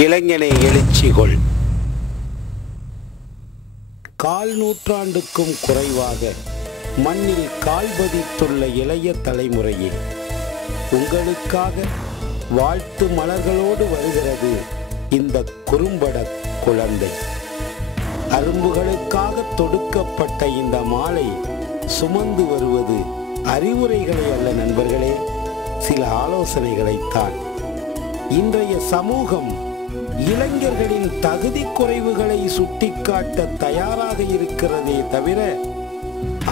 இளைஞனை எழுச்சிகொள். கால் நூற்றாண்டுக்கும் குறைவாக மண்ணில் கால்பதித்துள்ள இளைய தலைமுறையே, உங்களுக்காக வாழ்த்து மலர்களோடு வருகிறது இந்த குறும்பட குழந்தை. அரும்புகளுக்காக தொடுக்கப்பட்ட இந்த மாலை சுமந்து வருவது அறிவுரைகளை அல்ல நண்பர்களே, சில ஆலோசனைகளைத்தான். இன்றைய சமூகம் இளைஞர்களின் தகுதி குறைவுகளை சுட்டிக்காட்ட தயாராக இருக்கிறதே தவிர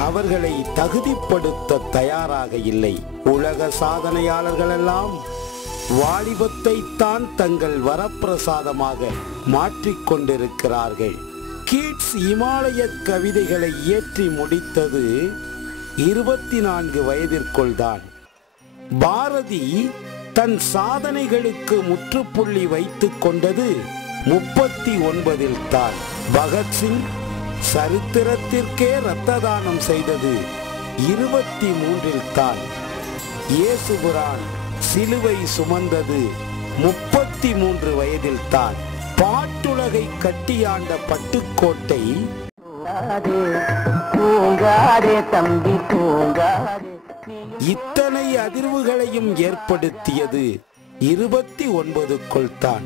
அவர்களை தகுதிப்படுத்த தயாராக இல்லை. உலக சாதனையாளர்கள் எல்லாம் வாலிபத்தை தான் தங்கள் வரப்பிரசாதமாக மாற்றிக்கொண்டிருக்கிறார்கள். கீட்ஸ் இமாலய கவிதைகளை இயற்றி முடித்தது 24 வயதிற்குள் தான். பாரதி தன் சாதனைகளுக்கு முற்றுப்புள்ளி வைத்துக் கொண்டது 39 தான். பகத்சிங் சரித்திரத்திற்கே இரத்த தானம் செய்தது 23 தான். இயேசுபிரான் சிலுவை சுமந்தது 33 வயதில் தான். பாட்டுலகை கட்டியாண்ட பட்டுக்கோட்டை இத்தனை அதிர்வுகளையும் ஏற்படுத்தியது 29க்குள் தான்.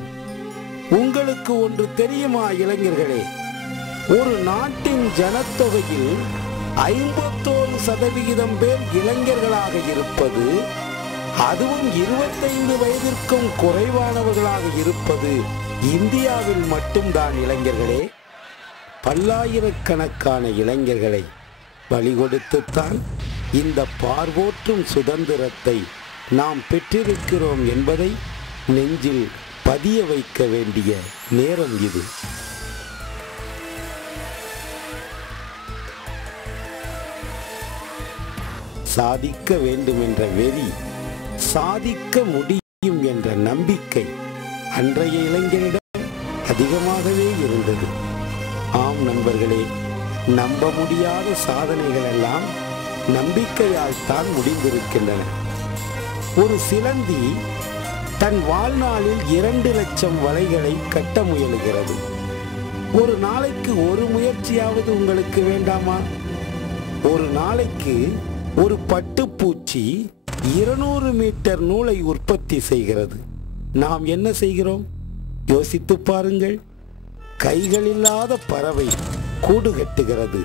உங்களுக்கு ஒன்று தெரியுமா இளைஞர்களே, ஒரு நாட்டின் ஜனத்தொகையில் 51% பேர் இளைஞர்களாக இருப்பது, அதுவும் 25 வயதிற்கும் குறைவானவர்களாக இருப்பது இந்தியாவில் மட்டும்தான். இளைஞர்களே, பல்லாயிரக்கணக்கான இளைஞர்களை பலி கொடுத்துத்தான் இந்த பார்வோற்றும் சுதந்திரத்தை நாம் பெற்றிருக்கிறோம் என்பதை நெஞ்சில் பதிய வைக்க வேண்டிய நேரம் இது. சாதிக்க வேண்டும் என்ற வெறி, சாதிக்க முடியும் என்ற நம்பிக்கை அன்றைய இளைஞரிடம் அதிகமாகவே இருந்தது. ஆம் நண்பர்களே, நம்ப முடியாத சாதனைகள் எல்லாம் நம்பிக்கையால் தான் முடிந்திருக்கின்றன. ஒரு சிலந்தி தன் வாழ்நாளில் 2 லட்சம் வலைகளை கட்ட முயலுகிறது. ஒரு நாளைக்கு ஒரு முயற்சியாவது உங்களுக்கு வேண்டாமா? ஒரு நாளைக்கு ஒரு பட்டுப்பூச்சி 200 மீட்டர் நூலை உற்பத்தி செய்கிறது. நாம் என்ன செய்கிறோம்? யோசித்து பாருங்கள். கைகள் இல்லாத பறவை கூடு கட்டுகிறது.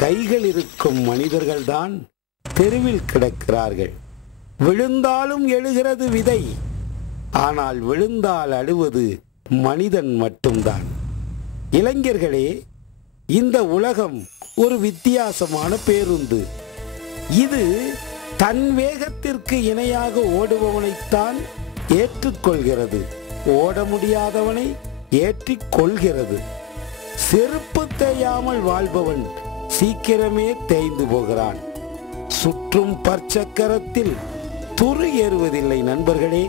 கைகள் இருக்கும் மனிதர்கள்தான் தெருவில் கிடக்கிறார்கள். விழுந்தாலும் எழுகிறது விதை, ஆனால் விழுந்தால் அழுவது மனிதன் மட்டும்தான். இளைஞர்களே, இந்த உலகம் ஒரு வித்தியாசமான பேருந்து. இது தன் வேகத்திற்கு இணையாக ஓடுபவனைத்தான் ஏற்றுக்கொள்கிறது, ஓட முடியாதவனை ஏற்றிக்கொள்கிறது. செருப்பு தேயாமல் வாழ்பவன் சீக்கிரமே தேய்ந்து போகிறான். சுற்றும் பற்சக்கரத்தில் துரு ஏறுவதில்லை நண்பர்களே,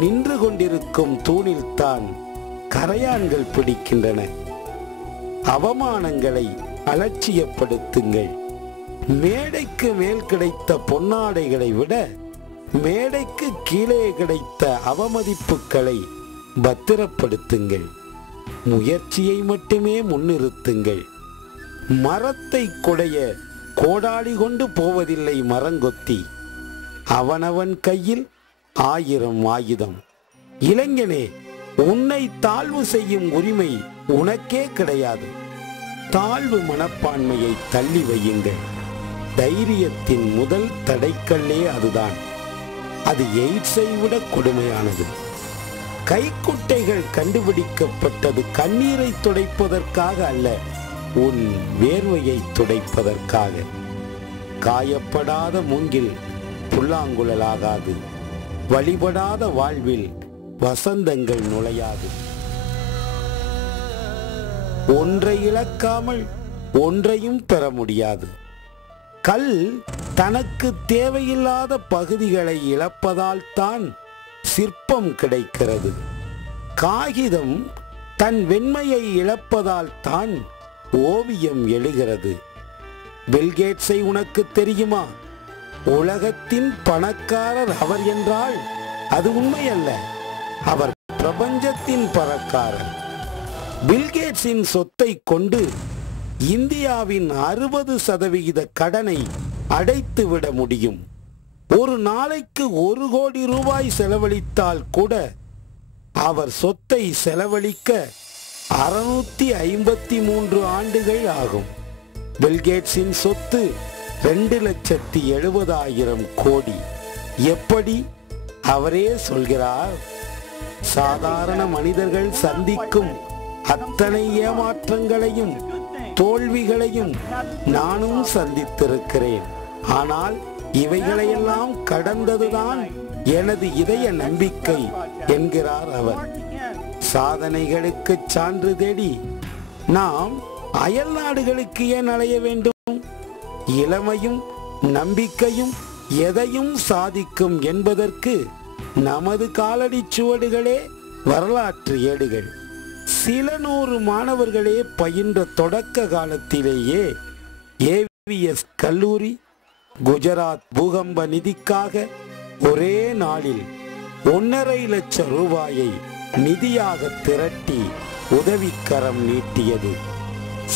நின்று கொண்டிருக்கும் தூணில்தான் கரையான்கள் பிடிக்கின்றன. அவமானங்களை அலட்சியப்படுத்துங்கள். மேடைக்கு மேல் கிடைத்த பொன்னாடைகளை விட மேடைக்கு கீழே கிடைத்த அவமதிப்புகளை பத்திரப்படுத்துங்கள். முயற்சியை மட்டுமே முன்னிறுத்துங்கள். மரத்தை குடைய கோடாளி கொண்டு போவதில்லை மரங்கொத்தி. அவனவன் கையில் 1000 ஆயுதம். இளைஞனே, உன்னை தாழ்வு செய்யும் உரிமை உனக்கே கிடையாது. தாழ்வு மனப்பான்மையை தள்ளி வையுங்கள். தைரியத்தின் முதல் தடைக்கல்லே அதுதான். அது எய்ட்ஸை விட கொடுமையானது. கைக்குட்டைகள் கண்டுபிடிக்கப்பட்டது கண்ணீரை துடைப்பதற்காக அல்ல, உன் வேர்வையை துடைப்பதற்காக. காயப்படாத மூங்கில் புல்லாங்குழலாகாது. வழிபடாத வாழ்வில் வசந்தங்கள் நுழையாது. ஒன்றை இழக்காமல் ஒன்றையும் பெற முடியாது. கல் தனக்கு தேவையில்லாத பகுதிகளை இழப்பதால் தான் சிற்பம் கிடைக்கிறது. காகிதம் தன் வெண்மையை இழப்பதால் தான் ஓவியம் எழுகிறது. பில்கேட்ஸை உனக்கு தெரியுமா? உலகத்தின் பணக்காரர் அவர் என்றால் அது உண்மையல்ல. அவர் பிரபஞ்சத்தின் பணக்காரர். பில்கேட்ஸின் சொத்தை கொண்டு இந்தியாவின் 60% கடனை அடைத்துவிட முடியும். ஒரு நாளைக்கு 1 கோடி ரூபாய் செலவழித்தால் கூட அவர் சொத்தை செலவழிக்க 653 ஆண்டுகள் ஆகும். பில்கேட்ஸின் சொத்து 2,70,000 கோடி. எப்படி? அவரே சொல்கிறார், சாதாரண மனிதர்கள் சந்திக்கும் அத்தனை ஏமாற்றங்களையும் தோல்விகளையும் நானும் சந்தித்திருக்கிறேன். ஆனால் இவைகளையெல்லாம் கடந்ததுதான் எனது இதய நம்பிக்கை என்கிறார் அவர். சாதனைகளுக்கு சான்று தேடி நாம் அயல் நாடுகளுக்கு ஏன் அலைய வேண்டும்? இளமையும் நம்பிக்கையும் எதையும் சாதிக்கும் என்பதற்கு நமது காலடி சுவடுகளே வரலாற்று ஏடுகள். சில 100 மாணவர்களே பயின்ற தொடக்க காலத்திலேயே ஏவிஎஸ் கல்லூரி குஜராத் பூகம்ப நிதிக்காக ஒரே நாளில் 1.5 லட்சம் ரூபாயை நிதியாக திரட்டி உதவிக்கரம் நீட்டியது.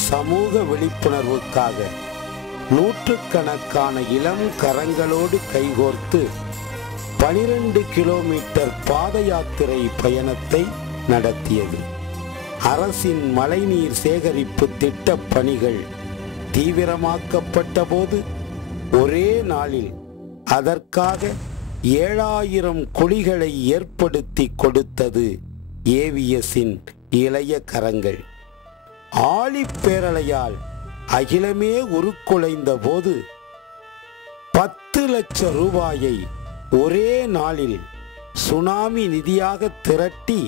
சமூக விழிப்புணர்வுக்காக நூற்றுக்கணக்கான இளம் கரங்களோடு கைகோர்த்து 12 கிலோமீட்டர் பாத யாத்திரை பயணத்தை நடத்தியது. அரசின் மழைநீர் சேகரிப்பு திட்ட பணிகள் தீவிரமாக்கப்பட்ட போது ஒரே நாளில் அதற்காக 7000 குழிகளை ஏற்படுத்தி கொடுத்தது ஏவிஎஸ்ஸின் இளைய கரங்கள். ஆழிப்பேரலையால் அகிலமே உருக்குலைந்த போது 10 லட்சம் ரூபாயை ஒரே நாளில் சுனாமி நிதியாக திரட்டி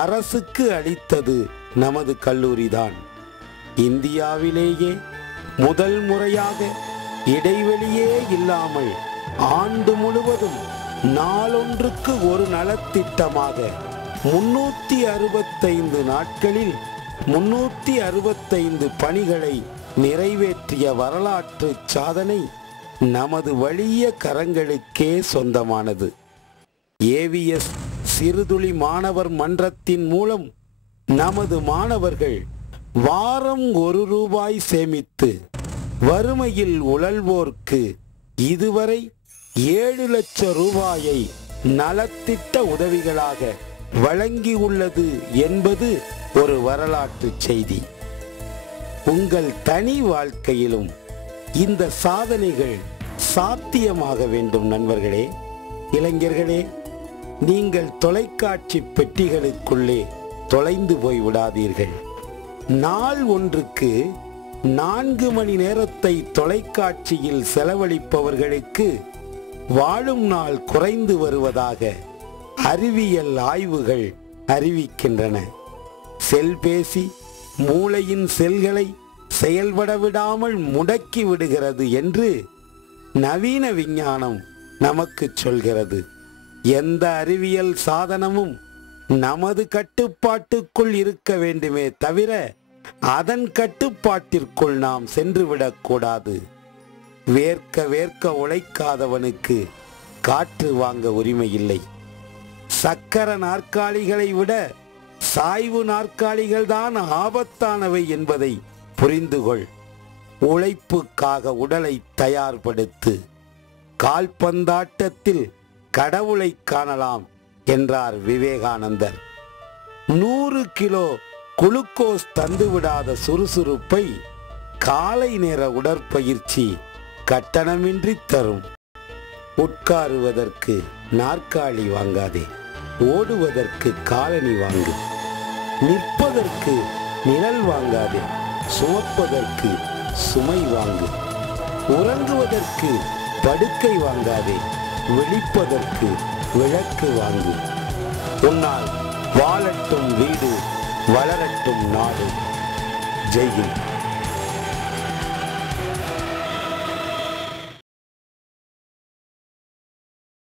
அரசுக்கு அளித்தது நமது கல்லூரிதான். இந்தியாவிலேயே முதல் முறையாக இடைவெளியே இல்லாமல் ஆண்டு முழுவதும் நாளொன்றுக்கு ஒரு நலத்திட்டமாக 365 நாட்களில் 365 பணிகளை நிறைவேற்றிய வரலாற்று சாதனை நமது வலிய கரங்களுக்கே சொந்தமானது. ஏவிஎஸ் சிறுதுளி மாணவர் மன்றத்தின் மூலம் நமது மாணவர்கள் வாரம் 1 ரூபாய் சேமித்து வறுமையில் உழல்வோர்க்கு இதுவரை 7 லட்சம் ரூபாயை நலத்திட்ட உதவிகளாக வழங்கியுள்ளது என்பது ஒரு வரலாற்று செய்தி. உங்கள் தனி வாழ்க்கையிலும் இந்த சாதனைகள் சாத்தியமாக வேண்டும். நண்பர்களே, இளைஞர்களே, நீங்கள் தொலைக்காட்சி பெட்டிகளுக்குள்ளே தொலைந்து போய் விடாதீர்கள். நாள் ஒன்றுக்கு 4 மணி நேரத்தை தொலைக்காட்சியில் செலவழிப்பவர்களுக்கு வாழும் நாள் குறைந்து வருவதாக அறிவியல் ஆய்வுகள் அறிவிக்கின்றன. செல்பேசி மூளையின் செல்களை செயல்பட விடாமல் முடக்கி விடுகிறது என்று நவீன விஞ்ஞானம் நமக்கு சொல்கிறது. எந்த அறிவியல் சாதனமும் நமது கட்டுப்பாட்டுக்குள் இருக்க வேண்டுமே தவிர அதன் கட்டுப்பாட்டிற்குள் நாம் சென்றுவிடக்கூடாது. வேர்க்க வேர்க்க உழைக்காதவனுக்கு காற்று வாங்க உரிமை இல்லை. சக்கர நாற்காலிகளை விட சாய்வு நாற்காலிகள் தான் ஆபத்தானவை என்பதை புரிந்துகொள். உழைப்புக்காக உடலை தயார்படுத்து. கால்பந்தாட்டத்தில் கடவுளை காணலாம் என்றார் விவேகானந்தர். 100 கிலோ குளுக்கோஸ் தந்துவிடாத சுறுசுறுப்பை காலை நேர உடற்பயிற்சி கட்டணமின்றி தரும். உட்காருவதற்கு நாற்காலி வாங்காதே, ஓடுவதற்கு காலணி வாங்கு. நிற்பதற்கு நிழல் வாங்காதே, சுமப்பதற்கு சுமை வாங்கு. உறங்குவதற்கு படுக்கை வாங்காதே, விழிப்பதற்கு விளக்கு வாங்கு. உன்னால் வாழட்டும் வீடு, வளரட்டும் நாடு. ஜெய் ஹிந்த்.